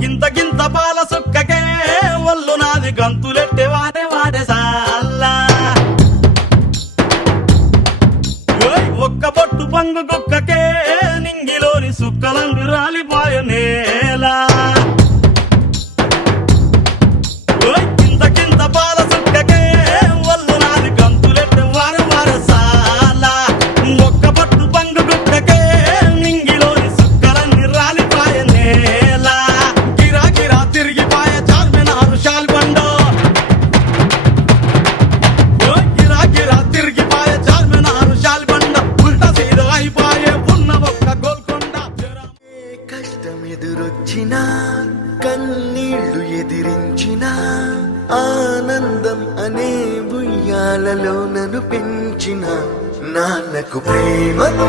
గింత గింత పాల సుక్కకే ఒళ్ళు నాది గంతులెట్టే వాడే వాడే సాల్లా ఒక్క పొట్టు పంగు కుక్కకే నింగిలోని సుక్కలందు రాలిపోయ నేలా గింత గింత పాల సుక్కకే ఒళ్ళు నాది గంతులెట్టే వాడే వాడే సాల్లా ఒక్క పొట్టు పంగు కుక్కకే నింగిలోని సుక్కలన్నీ రాలిపోయ నేలా గిరా గిరా తిరిగిపోయ చార్మినారు షాల్బండో గిరా గిరా తిరిగిపోయ చార్మినారు షాల్బండ ఉల్టా సీదా అయిపోయే ఉన్న ఒక్క గోల్కొండ కష్టం ఎదురొచ్చినా కన్నీళ్లు ఎదిరించిన ఆనందం అనే ఉయ్యాలలో నన్ను పెంచిన నాన్నకు ప్రేమతో